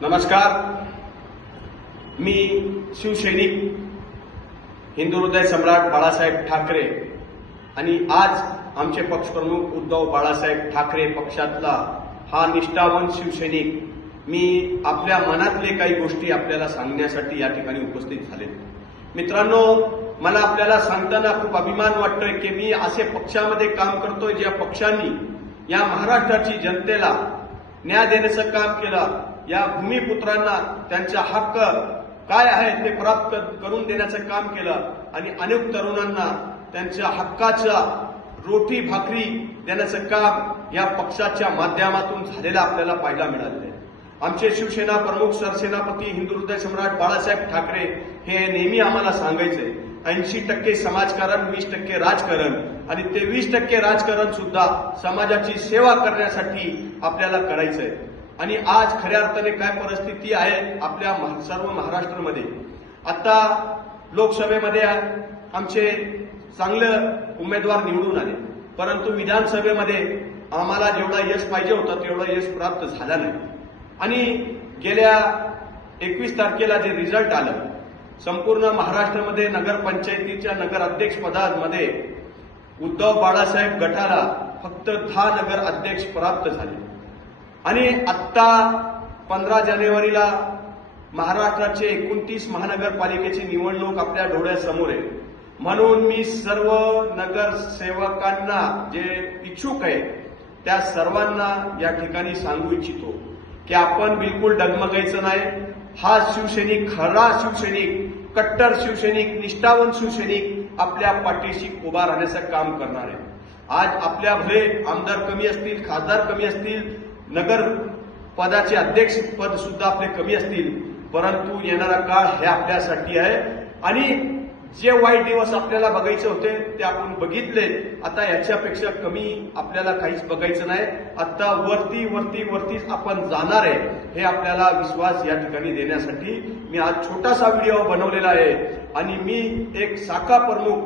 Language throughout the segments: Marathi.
नमस्कार. मी शिवसैनिक हिंदू हृदय सम्राट बाळासाहेब ठाकरे आणि आज आमचे पक्षप्रमुख उद्धव बाळासाहेब ठाकरे पक्षातला हा निष्ठावान शिवसैनिक मी आपल्या मनातले काही गोष्टी आपल्याला सांगण्यासाठी या ठिकाणी उपस्थित झाले. मित्रांनो, मला आपल्याला सांगताना खूप अभिमान वाटतोय की मी असे पक्षामध्ये काम करतोय ज्या पक्षांनी या महाराष्ट्राची जनतेला न्याय देण्याचं काम केलं, या भूमिपुत्रांना त्यांचा हक्क काय आहे ते प्राप्त करून देण्याचं काम केलं आणि अनेक तरुणांना त्यांच्या हक्काच्या रोटी भाकरी देण्याचं काम या पक्षाच्या माध्यमातून झालेलं आपल्याला पाहायला मिळाले. आमचे शिवसेना प्रमुख सरसेनापती हिंदू हृदय सम्राट बाळासाहेब ठाकरे हे नेहमी आम्हाला सांगायचे 80% समाजकारण 20% राजकारण आणि ते 20% राजकारण सुद्धा समाजाची सेवा करण्यासाठी आपल्याला करायचंय. आणि आज खऱ्या अर्थाने काय परिस्थिती आहे आपल्या सर्व महाराष्ट्रामध्ये. आता लोकसभेमध्ये आमचे चांगले उमेदवार निवडून आले, परंतु विधानसभेमध्ये आम्हाला जेवढा यश पाहिजे होता तेवढा यश प्राप्त झाला नाही. आणि गेल्या 21 तारखेला जे रिझल्ट आलं, संपूर्ण महाराष्ट्रामध्ये नगरपंचायतीच्या नगर अध्यक्ष पदामध्ये उद्धव बाळासाहेब गटाला फक्त 10 नगर अध्यक्ष प्राप्त झाले. आणि आत्ता 15 जानेवारीला महाराष्ट्राचे 29 महानगरपालिकेची निवडणूक आपल्या डोळ्यासमोर आहे. म्हणून मी सर्व नगरसेवकांना जे इच्छुक आहे त्या सर्वांना या ठिकाणी सांगू इच्छितो की आपण बिलकुल डगमगायचं नाही. हा शिवसैनिक, खरा शिवसैनिक, कट्टर शिवसैनिक, निष्ठावंत शिवसैनिक आपल्या पाठीशी उभा राहण्याचं काम करणार आहे. आज आपल्या भले आमदार कमी असतील, खासदार कमी असतील, नगर पदाचे अध्यक्ष पद सुद्धा आपले कमी असतील, परंतु येणारा काळ हे आपल्यासाठी आहे. आणि जे वाईट दिवस आपल्याला बघायचे होते ते आपण बघितले. आता याच्यापेक्षा कमी आपल्याला काहीच बघायचं नाही. आता वरतीच आपण जाणार आहे हे आपल्याला विश्वास या ठिकाणी देण्यासाठी मी आज छोटासा व्हिडिओ बनवलेला आहे. आणि मी एक शाखा प्रमुख,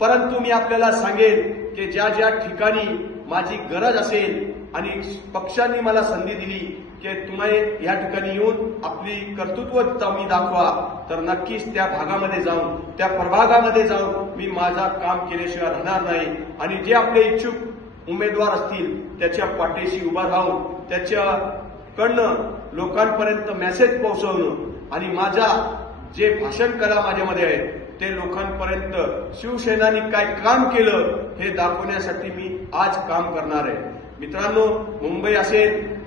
परंतु मी आपल्याला सांगेन की ज्या ज्या ठिकाणी माझी गरज असेल आणि पक्षांनी मला संधी दिली की तुम्ही या ठिकाणी येऊन आपली कर्तृत्व तुम्ही दाखवा, तर नक्कीच त्या भागामध्ये जाऊन, त्या प्रभागामध्ये जाऊन मी माझा काम केल्याशिवाय राहणार नाही. आणि जे आपले इच्छुक उमेदवार असतील त्याच्या पाठीशी उभा राहून त्याच्याकडनं लोकांपर्यंत मेसेज पोहोचवणं आणि माझा जे भाषण कला माझ्यामध्ये आहे ते लोकांपर्यंत शिवसेनानी काय काम केलं हे दाखवण्यासाठी मी आज काम करणार आहे. मित्रांनो, मुंबई असेल,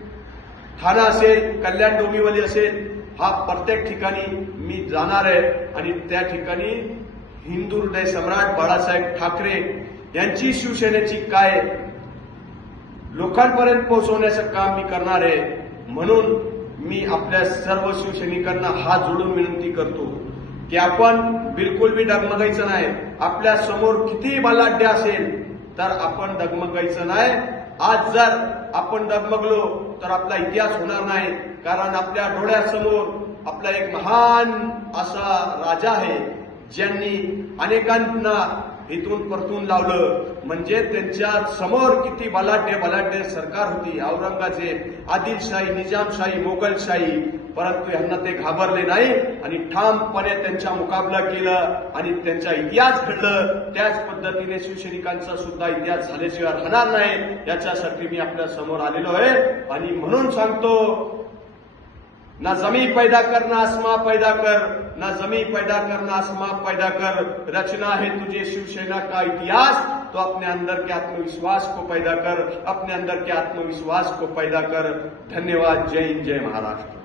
ठाणा असेल, कल्याण डोंबिवली असेल, हा प्रत्येक ठिकाणी मी जाणार आहे आणि त्या ठिकाणी हिंदू हृदय सम्राट बाळासाहेब ठाकरे यांची शिवसेनेची काय लोकांपर्यंत पोहोचवण्याचं काम मी करणार आहे. म्हणून मी आपल्या सर्व शिवसैनिकांना हात जोडून विनंती करतो की आपण बिलकुल बी डगमगायचं नाही. आपल्या समोर कितीही बलाढ्य असेल तर आपण डगमगायचं नाही. आज जर आपण डगमगलो तर आपला इतिहास होणार नाही. कारण आपल्या डोळ्यासमोर आपला एक महान असा राजा आहे ज्यांनी अनेकांना इथून परतून लावलं. म्हणजे त्यांच्या समोर किती बलाढ्य सरकार होती, औरंगजेब, आदिलशाही, निजामशाही, मोगलशाही, परंतु यांना ते घाबरले नाही आणि ठामपणे त्यांचा मुकाबला केलं आणि त्यांचा इतिहास घडलं. त्याच पद्धतीने शिवसैनिकांचा सुद्धा इतिहास झाल्याशिवाय राहणार नाही. याच्यासाठी मी आपल्या समोर आलेलो आहे. आणि म्हणून सांगतो, ना जमी पैदा कर ना आसमां पैदा कर, ना जमी पैदा कर ना आसमां पैदा कर, रचना है तुझे शिवसेना का इतिहास, तो अपने अंदर के आत्मविश्वास को पैदा कर, अपने अंदर के आत्मविश्वास को पैदा कर. धन्यवाद. जय हिंद, जय महाराष्ट्र.